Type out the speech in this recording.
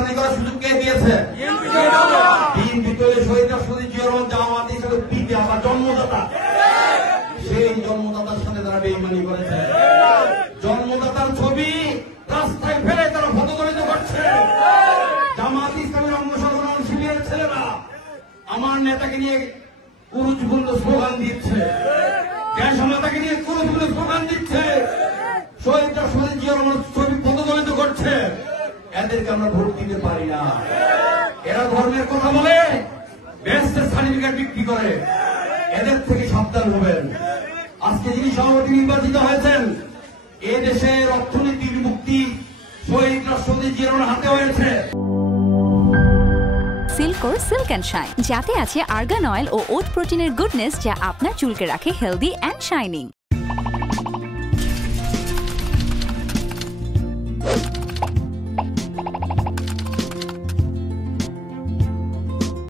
রাজনীতি করার সুযোগ কে দিয়েছে? বিএনপি তৈরি শহীদ রাষ্ট্রপতি জিয়া রহমান জামাত হিসেবে পিতা বা জন্মদাতা, সেই জন্মদাতার সাথে তারা বেইমানি করেছে। জন্মদাতার ছবি রাস্তায় ফেলে তারা পদদলিত করছে। জামাত ইসলামের অঙ্গ সংগঠন শিবিরের ছেলেরা আমার নেতাকে নিয়ে কুরুচপূর্ণ স্লোগান দিচ্ছে, দেশ মাতাকে নিয়ে কুরুচপূর্ণ স্লোগান দিচ্ছে, শহীদ রাষ্ট্রপতি জিয়া রহমান ছবি পদদলিত করছে। এদেরকে আমরা ভোট দিতে পারি না। এরা ধর্মের কথা বলে, বেহেশতের সার্টিফিকেট বিক্রি করে। এদের থেকে সাবধান হবেন। আজকে যিনি সভাপতি নির্বাচিত হয়েছেন, এ দেশের অর্থনীতির মুক্তি শহীদ রাষ্ট্রপতি জিয়া রহমানের হাতে হয়েছে। সিল্কোর সিল্ক অ্যান্ড শাইন, যাতে আছে আর্গান অয়েল ও ওট প্রোটিনের গুডনেস, যা আপনার চুলকে রাখে হেলদি অ্যান্ড শাইনিং।